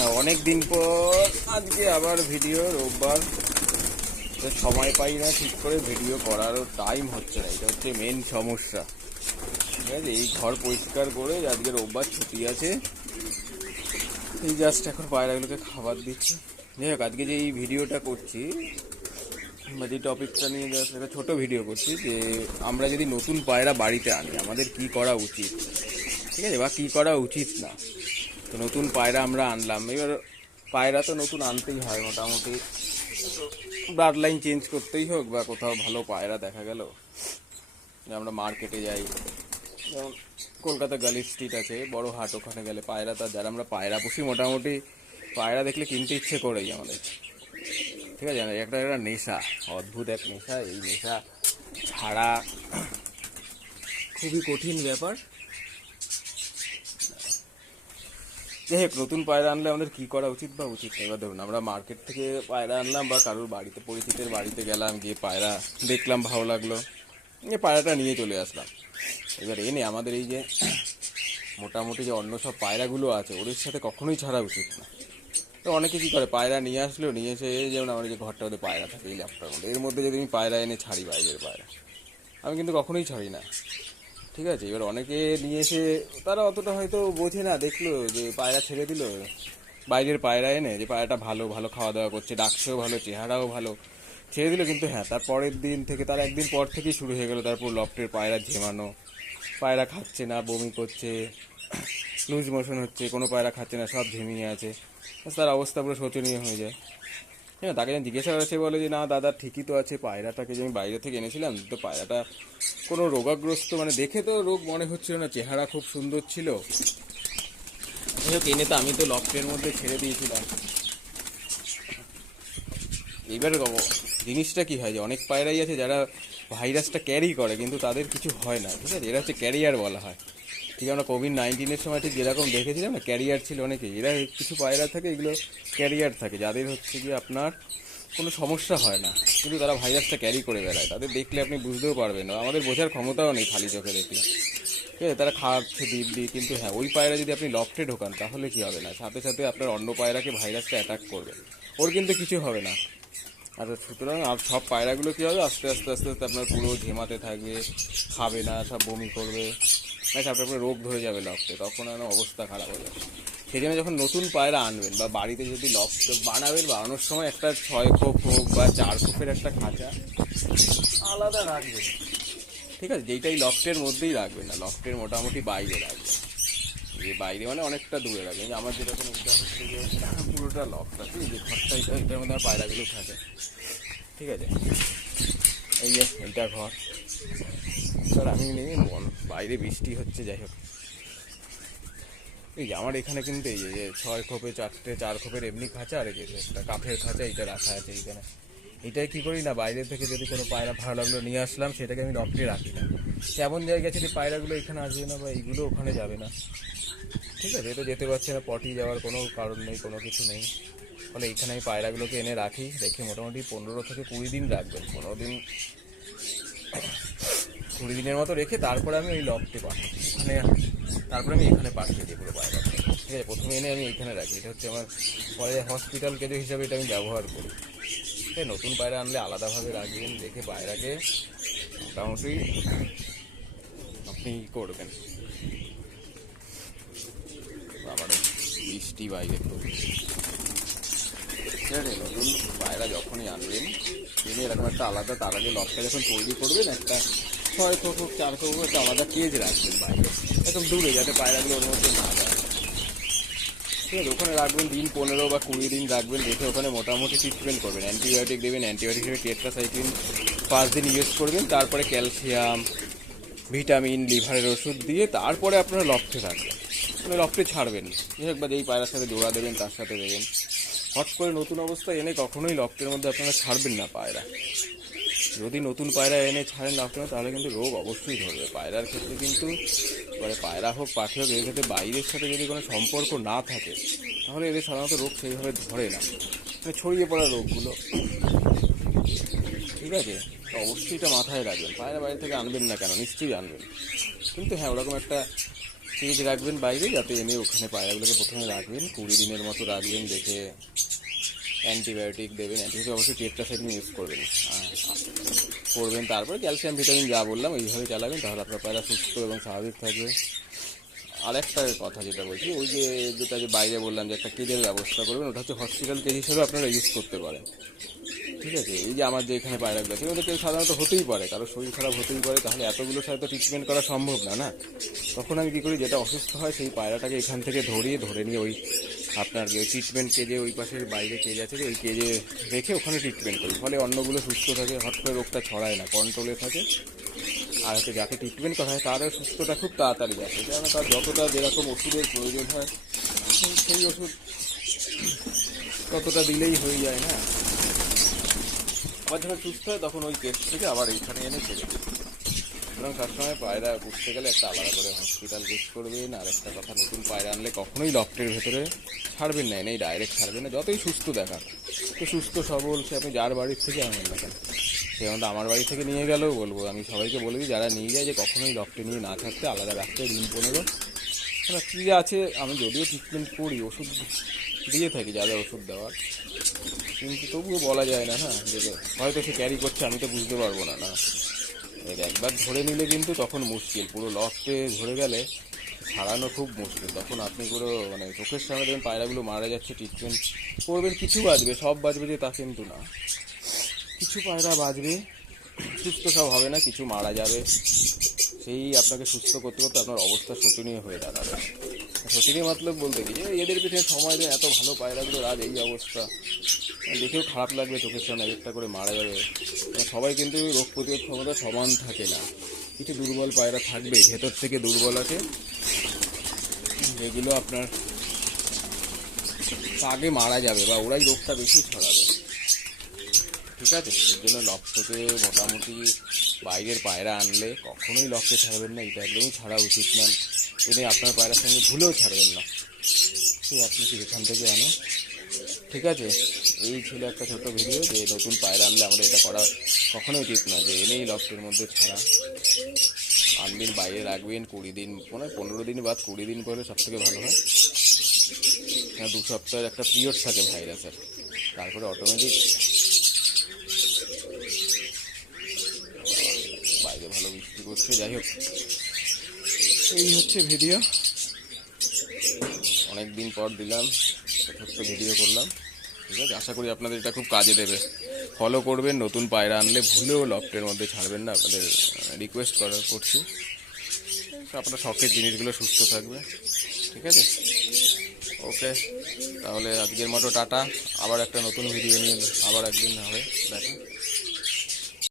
হ্যাঁ অনেক দিন পর আজকে আবার ভিডিও রোববার। সময় পাই না ঠিক করে ভিডিও করারও টাইম হচ্ছে না, এটা হচ্ছে মেন সমস্যা। ঠিক আছে, এই ঘর পরিষ্কার করে আজকে রোববার ছুটি আছে। এই জাস্ট এখন পায়রাগুলোকে খাবার দিচ্ছি। যাই হোক, আজকে যে এই ভিডিওটা করছি, বা যে টপিকটা নিয়ে জাস্ট একটা ছোটো ভিডিও করছি যে আমরা যদি নতুন পায়রা বাড়িতে আনি, আমাদের কি করা উচিত? ঠিক আছে, বা কী করা উচিত না? তো নতুন পায়রা আমরা আনলাম। এবার পায়রা তো নতুন আনতেই হয় মোটামুটি। ব্লাড লাইন চেঞ্জ করতেই হোক বা কোথাও ভালো পায়রা দেখা গেল। যে আমরা মার্কেটে যাই। যেমন কলকাতা গালি স্ট্রিট আছে, বড় হাট ওখানে গেলে পায়রা তার যারা আমরা পায়রা পুষি মোটামুটি পায়রা দেখলে কিনতে ইচ্ছে করেই আমাদের। ঠিক আছে? না একটা একটা নেশা, অদ্ভুত এক নেশা, এই নেশা ছাড়া খুবই কঠিন ব্যাপার। যাই হোক নতুন পায়রা আনলে আমাদের কি করা উচিত বা উচিত এবার ধরুন, আমরা মার্কেট থেকে পায়রা আনলাম বা কারোর বাড়িতে, পরিচিতের বাড়িতে গেলাম, গিয়ে পায়রা দেখলাম, ভালো লাগল নিয়ে পায়রাটা নিয়ে চলে আসলাম। এবার এনে আমাদের এই যে মোটামুটি যে অন্য সব পায়রাগুলো আছে, ওদের সাথে কখনোই ছাড়া উচিত না। তো অনেকে কী করে, পায়রা নিয়ে আসলেও নিয়ে এসে যেমন আমার যে ঘরটা, ওদের পায়রা থাকে, এই ল্যাপটার মধ্যে। এর মধ্যে যদি আমি পায়রা এনে ছাড়ি বাইরের পায়রা, আমি কিন্তু কখনোই ছাড়ি না। ঠিক আছে? এবার অনেকে নিয়ে এসে তারা অতটা হয়তো বোঝে না, দেখল যে পায়রা ছেড়ে দিল, বাইরের পায়রা এনে যে পায়রাটা ভালো ভালো খাওয়া দাওয়া করছে ডাকছেও ভালো, চেহারাও ভালো, ছেড়ে দিল। কিন্তু হ্যাঁ তার পরের দিন থেকে, তার একদিন পর থেকেই শুরু হয়ে গেল তারপর লফটের পায়রা ঝেমানো। পায়রা খাচ্ছে না, বমি করছে, লুজ মোশন হচ্ছে, কোনো পায়রা খাচ্ছে না, সব ঝিমিয়ে আছে। তার অবস্থা পুরো শোচনীয় হয়ে যায়। হ্যাঁ তাকে যখন জিজ্ঞাসা করা সে বলে যে, না, দাদা, ঠিকই তো আছে, পায়রাটাকে যে আমি বাইরে থেকে এনেছিলাম, তো পায়রাটা কোনো রোগাগ্রস্ত মানে দেখে তো রোগ মনে হচ্ছিল না, চেহারা খুব সুন্দর ছিল। যাই হোক, এনে তো আমি তো লফটের মধ্যে ছেড়ে দিয়েছিলাম। এইবার জিনিসটা কি হয় যে, অনেক পায়রাই আছে যারা ভাইরাসটা ক্যারি করে, কিন্তু তাদের কিছু হয় না, ঠিক আছে? এরা হচ্ছে ক্যারিয়ার বলা হয়। ঠিক আমরা কোভিড নাইন্টিনের সময় ঠিক যেরকম দেখেছিলাম না ক্যারিয়ার ছিল অনেকে এরা কিছু পায়রা থাকে, এগুলো ক্যারিয়ার থাকে। যাদের হচ্ছে কি আপনার কোনো সমস্যা হয় না। কিন্তু তারা ভাইরাসটা ক্যারি করে বেড়ায়। তাদের দেখলে আপনি বুঝতেও পারবেন না। আমাদের বোঝার ক্ষমতাও নেই খালি চোখে দেখলে। ঠিক আছে? তারা খাচ্ছে দিব্যি, কিন্তু হ্যাঁ ওই পায়রা যদি আপনি লফটে ঢোকান, তাহলে কি হবে না? সাথে সাথে আপনার অন্য পায়রাকে ভাইরাসটা অ্যাটাক করবে। ওর কিন্তু কিছু হবে না। আর সুতরাং সব পায়রাগুলো কী হবে? আস্তে আস্তে আস্তে আস্তে আপনার পুরো ঝেমাতে থাকবে, খাবে না, সব বমি করবে। ব্যাস আপনার পুরো রোগ ধরে যাবে লফটে তখন আর অবস্থা খারাপ হয়ে যাবে। সেই জন্য যখন নতুন পায়রা আনবেন বা বাড়িতে যদি লফট বানাবেন বানানোর সময় একটা ছয় খোপ হোক বা চার খোপের একটা খাঁচা, আলাদা রাখবেন। ঠিক আছে, যেইটাই লফটের মধ্যেই রাখবেন না লফটের মোটামুটি বাইরে রাখবেন। যে বাইরে মানে অনেকটা দূরে রাখবেন। আমার যেরকম এটা পুরোটা লফট আছে যে ঘরটা, এটা এটার মধ্যে আমার পায়রাগুলো থাকে। ঠিক আছে? এই যে, এইটা ঘর। স্যার, আমি নেই বাইরে বৃষ্টি হচ্ছে, যাই হোক। এই আমার এখানে কিন্তু এই যে ছয় খোপে, চারটে, চার খোপের এমনি খাঁচা আর এই যে একটা কাঠের খাঁচা, এইটা রাখা আছে এইখানে। এটাই কি করি না, বাইরে থেকে যদি কোনো পায়রা ভালো লাগল নিয়ে আসলাম, সেটাকে আমি লফটে রাখি না। এমন জায়গায় আছে যে পায়রাগুলো এখানে আসবে না বা এইগুলো ওখানে যাবে না। ঠিক আছে তো যেতে পারছে না, পটি যাওয়ার কোনো কারণ নেই, কোনো কিছু নেই। ফলে এখানে আমি পায়রাগুলোকে এনে রাখি রেখে মোটামুটি পনেরো থেকে কুড়ি দিন রাখবেন পনেরো দিন কুড়ি দিনের মতো রেখে তারপরে আমি ওই লকটে পাঠাই এখানে, তারপরে আমি এখানে পাঠিয়ে দিই পুরো পায়রা ঠিক আছে, প্রথমে এনে আমি এখানে রাখি। এটা হচ্ছে আমার পরে হসপিটাল কেঁদে হিসাবে এটা আমি ব্যবহার করি। আছে, নতুন পায়রা আনলে আলাদাভাবে রাখবেন রেখে পায়রাকে মোটামুটি আপনি করবেন। আবার বৃষ্টি বাইরে। ঠিক আছে, নতুন পায়রা যখনই আনবেন, এনে এরকম একটা আলাদা তার আগে লকটা যখন তৈরি করবেন, একটা ছয় খোপ চার খোপ একটা আলাদা কেজ রাখবেন বাইরে। একদম দূরে, যাতে পায়রাগুলো ওর মধ্যে না যায়। ঠিক আছে, ওখানে রাখবেন দিন পনেরো বা কুড়ি দিন রাখবেন রেখে ওখানে মোটামুটি ট্রিটমেন্ট করবেন। অ্যান্টিবায়োটিক দেবেন অ্যান্টিবায়োটিক হিসেবে টেট্রাসাইক্লিন পাঁচ দিন ইউজ করবেন, তারপরে ক্যালসিয়াম ভিটামিন লিভারের ওষুধ দিয়ে তারপরে আপনারা লফটে রাখবেন মানে লফটে ছাড়বেন হোক বা যেই পায়রার সাথে জোড়া দেবেন, তার সাথে দেবেন। হট করে নতুন অবস্থায় এনে কখনোই লফটের মধ্যে আপনারা ছাড়বেন না পায়রা। যদি নতুন পায়রা এনে ছাড়েন মধ্যে তাহলে কিন্তু রোগ অবশ্যই ধরবে। পায়রার ক্ষেত্রে কিন্তু মানে পায়রা হোক, পাখি হোক, এদের ক্ষেত্রে বাইরের সাথে যদি কোনো সম্পর্ক না থাকে, তাহলে এদের সাধারণত রোগ সেইভাবে ধরে না। মানে ছড়িয়ে পড়া রোগগুলো। ঠিক আছে? অবশ্যই এটা মাথায় রাখবেন। পায়রা বাইরে থেকে আনবেন না কেন? নিশ্চয়ই আনবেন। কিন্তু হ্যাঁ ওরকম একটা কেজ রাখবেন বাইরে, যাতে এনে ওখানে পায়রাগুলোকে প্রথমে রাখবেন, কুড়ি দিনের মতো রাখবেন, দেখে অ্যান্টিবায়োটিক দেবেন, অ্যান্টিবায়োটিক অবশ্যই টেট্রাসাইক্লিন ইউজ করবেন। করবেন তারপরে ক্যালসিয়াম ভিটামিন যা বললাম এইভাবে চালাবেন, তাহলে আপনার পায়রা সুস্থ এবং স্বাভাবিক থাকবে। আরেকটা কথা যেটা বলছি, ওই যে যেটা যে বাইরে বললাম যে একটা কেজের ব্যবস্থা করবেন, ওটা হচ্ছে হসপিটাল কেজ হিসেবে আপনারা ইউজ করতে পারেন। ঠিক আছে? এই যে আমার যে এখানে পায়রাগুলো আছে, ওদের কেউ সাধারণত হতেই পারে, কারও শরীর খারাপ হতেই পারে, তাহলে এতগুলোর সাথে তো ট্রিটমেন্ট করা সম্ভব না না? তখন আমি কী করি, যেটা অসুস্থ হয়, সেই পায়রাটাকে এখান থেকে ধরিয়ে, ধরে নিয়ে ওই আপনার যে ট্রিটমেন্ট কেজে ওই পাশের বাইরে কেজ আছে ওই কেজে রেখে ওখানে ট্রিটমেন্ট করি। ফলে অন্যগুলো সুস্থ থাকে হট করে রোগটা ছড়ায় না কন্ট্রোলে থাকে। আর হচ্ছে যাকে ট্রিটমেন্ট করা হয়, তারও সুস্থতা খুব তাড়াতাড়ি আসে। কেন তার যতটা যেরকম ওষুধের প্রয়োজন হয়, সেই- সেই ওষুধ ততটা দিলেই হয়ে যায় না। আবার যখন সুস্থ হয়, তখন ওই কেস থেকে আবার এইখানে এনে ছেড়ে দিই। সুতরাং সবসময় পায়রা পুষতে গেলে একটা আলাদা করে হসপিটাল বুক করবেন, আর একটা কথা নতুন পায়রা আনলে কখনোই লফটের ভেতরে ছাড়বেন না, এনেই ডাইরেক্ট ছাড়বেন না, যতই সুস্থ দেখান তো সুস্থ, সবল, সে আপনি যার বাড়ির থেকে আনেন না কেন? সে আমার বাড়ি থেকে নিয়ে গেলেও বলব, আমি সবাইকে বলে দিই, যারা নিয়ে যায় যে কখনোই লফটে নিয়ে না থাকতে আলাদা রাখতে দিন পনেরো। মানে কী আছে, আমি যদিও ট্রিটমেন্ট করি, ওষুধ দিয়ে থাকি, যাদের ওষুধ দেওয়ার। কিন্তু তবুও বলা যায় না হ্যাঁ যে হয়তো সে ক্যারি করছে, আমি তো বুঝতে পারব না না। একবার ধরে নিলে কিন্তু তখন মুশকিল। পুরো লফটে ধরে গেলে ছাড়ানো খুব মুশকিল। তখন আপনি পুরো মানে চোখের সামনে দেখবেন পায়রাগুলো মারা যাচ্ছে ট্রিটমেন্ট করবেন, কিছু বাজবে, সব বাজবে যে তা কিন্তু না। কিছু পায়রা বাজবে, সুস্থ সব হবে না, কিছু মারা যাবে। সেই আপনাকে সুস্থ করতে করতে আপনার অবস্থা শোচনীয় হয়ে দাঁড়াবে। শোচনীয় মতলব বলতে কি? এদের পিছনে সময় দেয়, এত ভালো পায়রাগুলোর আজ এই অবস্থা। দেখেও খারাপ লাগবে চোখের সামনে, এক একটা করে মারা যাবে। সবাই কিন্তু রোগ প্রতিরোধ ক্ষমতা সমান থাকে না। কিছু দুর্বল পায়রা থাকবে, ভেতর থেকে দুর্বল আছে। যেগুলো আপনার আগে মারা যাবে বা ওরাই রোগটা বেশি ছড়াবে। ঠিক আছে? এর জন্য লক্ষ্যকে মোটামুটি বাইরের পায়রা আনলে কখনোই লক্ষ্যে ছাড়বেন না, এটা একদমই ছাড়া উচিত না। এনে আপনার পায়রার সঙ্গে ভুলেও ছাড়বেন না। সে আপনি কি এখান থেকে আনো ঠিক আছে? এই ছিল একটা ছোট ভিডিও যে নতুন পায়রা আনলে আমরা এটা করা কখনোই উচিত না, যে এনেই লক্ষ্যের মধ্যে ছাড়া। আনদিন বাইরে রাখবেন কুড়ি দিন মানে পনেরো দিন বাদ কুড়ি দিন করে সব থেকে ভালো হয়। হ্যাঁ দু সপ্তাহের একটা পিরিয়ড থাকে ভাইরাসের তারপরে অটোমেটিক বাইরে ভালো বৃষ্টি করছে যাই হোক। এই হচ্ছে ভিডিও অনেক দিন পর দিলাম ছোট্ট ভিডিও করলাম। ঠিক আছে আশা করি আপনাদের এটা খুব কাজে দেবে। ফলো করবেন, নতুন পায়রা আনলে ভুলেও লকটের মধ্যে ছাড়বেন না, আপনাদের রিকোয়েস্ট করা করছি। আপনার শখের জিনিসগুলো সুস্থ থাকবে, ঠিক আছে? ওকে তাহলে আজকের মতো টাটা, আবার একটা নতুন ভিডিও নিয়ে আবার একদিন হবে, দেখা।